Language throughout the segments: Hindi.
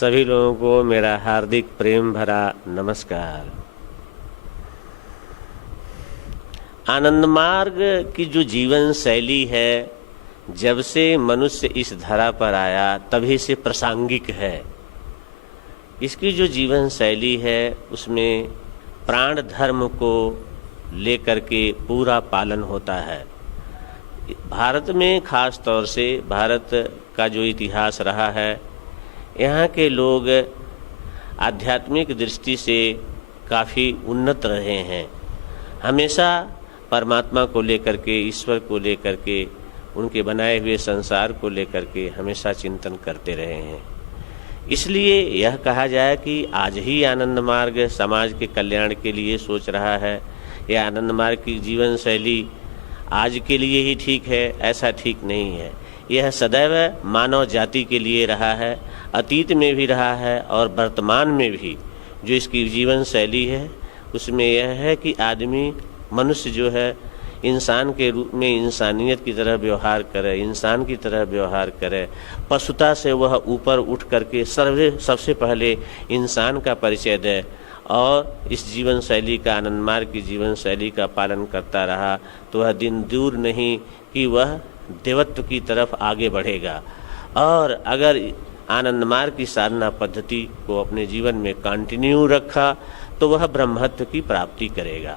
सभी लोगों को मेरा हार्दिक प्रेम भरा नमस्कार। आनंद मार्ग की जो जीवन शैली है, जब से मनुष्य इस धरा पर आया तभी से प्रासंगिक है। इसकी जो जीवन शैली है उसमें प्राण धर्म को लेकर के पूरा पालन होता है। भारत में खास तौर से भारत का जो इतिहास रहा है, यहाँ के लोग आध्यात्मिक दृष्टि से काफ़ी उन्नत रहे हैं। हमेशा परमात्मा को लेकर के, ईश्वर को लेकर के, उनके बनाए हुए संसार को लेकर के हमेशा चिंतन करते रहे हैं। इसलिए यह कहा जाए कि आज ही आनंद मार्ग समाज के कल्याण के लिए सोच रहा है, यह आनंद मार्ग की जीवन शैली आज के लिए ही ठीक है, ऐसा ठीक नहीं है। यह सदैव मानव जाति के लिए रहा है, अतीत में भी रहा है और वर्तमान में भी जो इसकी जीवन शैली है उसमें यह है कि आदमी, मनुष्य जो है, इंसान के रूप में इंसानियत की तरह व्यवहार करे, इंसान की तरह व्यवहार करे। पशुता से वह ऊपर उठ करके सबसे पहले इंसान का परिचय दे और इस जीवन शैली का, आनंद मार्ग की जीवन शैली का पालन करता रहा तो वह दिन दूर नहीं कि वह देवत्व की तरफ आगे बढ़ेगा। और अगर आनंद मार्ग की साधना पद्धति को अपने जीवन में कंटिन्यू रखा तो वह ब्रह्मत्व की प्राप्ति करेगा।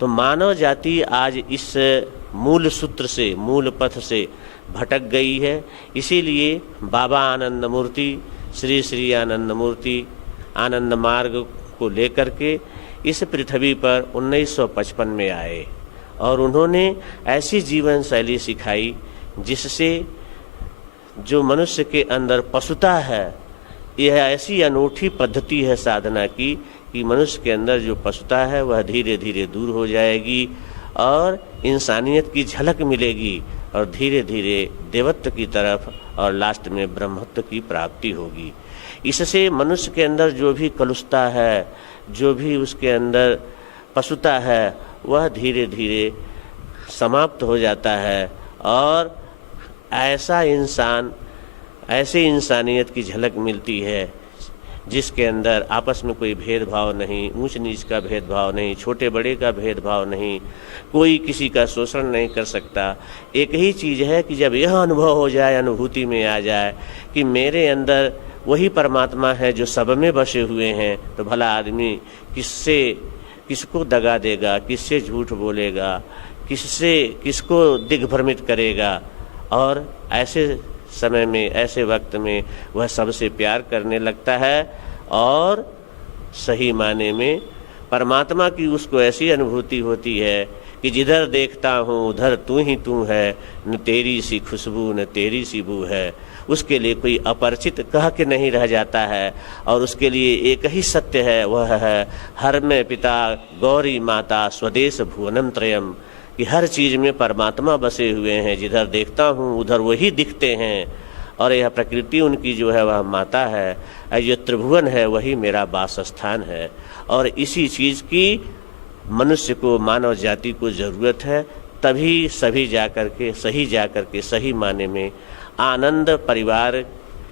तो मानव जाति आज इस मूल सूत्र से, मूल पथ से भटक गई है। इसीलिए बाबा आनंद मूर्ति, श्री श्री आनंद मूर्ति आनंद मार्ग को लेकर के इस पृथ्वी पर 1955 में आए और उन्होंने ऐसी जीवन शैली सिखाई जिससे जो मनुष्य के अंदर पशुता है, यह ऐसी अनूठी पद्धति है साधना की कि मनुष्य के अंदर जो पशुता है वह धीरे धीरे दूर हो जाएगी और इंसानियत की झलक मिलेगी और धीरे धीरे देवत्व की तरफ और लास्ट में ब्रह्मत्व की प्राप्ति होगी। इससे मनुष्य के अंदर जो भी कलुषता है, जो भी उसके अंदर पशुता है, वह धीरे धीरे समाप्त हो जाता है और ऐसा इंसान, ऐसे इंसानियत की झलक मिलती है जिसके अंदर आपस में कोई भेदभाव नहीं, ऊंच नीच का भेदभाव नहीं, छोटे बड़े का भेदभाव नहीं, कोई किसी का शोषण नहीं कर सकता। एक ही चीज़ है कि जब यह अनुभव हो जाए, अनुभूति में आ जाए कि मेरे अंदर वही परमात्मा है जो सब में बसे हुए हैं, तो भला आदमी किसको दगा देगा, किससे झूठ बोलेगा, किसको दिग्भ्रमित करेगा। और ऐसे समय में, ऐसे वक्त में वह सबसे प्यार करने लगता है और सही माने में परमात्मा की उसको ऐसी अनुभूति होती है कि जिधर देखता हूँ उधर तू ही तू है, न तेरी सी खुशबू न तेरी सी बू है। उसके लिए कोई अपरिचित कह के नहीं रह जाता है और उसके लिए एक ही सत्य है, वह है हर में पिता गौरी माता स्वदेश भुवनम त्रयम, कि हर चीज़ में परमात्मा बसे हुए हैं, जिधर देखता हूँ उधर वही दिखते हैं। और यह प्रकृति उनकी जो है वह माता है, जो त्रिभुवन है वही मेरा वास स्थान है। और इसी चीज़ की मनुष्य को, मानव जाति को ज़रूरत है, तभी सभी जाकर के सही माने में आनंद परिवार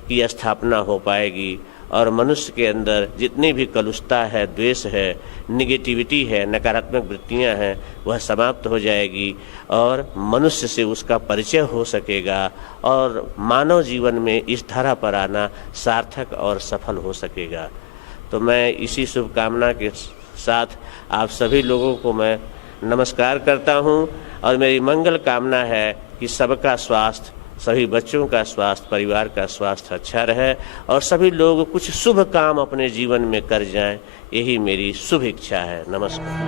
की स्थापना हो पाएगी और मनुष्य के अंदर जितनी भी कलुषता है, द्वेष है, निगेटिविटी है, नकारात्मक वृत्तियां हैं, वह समाप्त हो जाएगी और मनुष्य से उसका परिचय हो सकेगा और मानव जीवन में इस धरा पर आना सार्थक और सफल हो सकेगा। तो मैं इसी शुभकामना के साथ आप सभी लोगों को मैं नमस्कार करता हूं और मेरी मंगल कामना है कि सबका स्वास्थ्य, सभी बच्चों का स्वास्थ्य, परिवार का स्वास्थ्य अच्छा रहे और सभी लोग कुछ शुभ काम अपने जीवन में कर जाएं, यही मेरी शुभ इच्छा है। नमस्कार।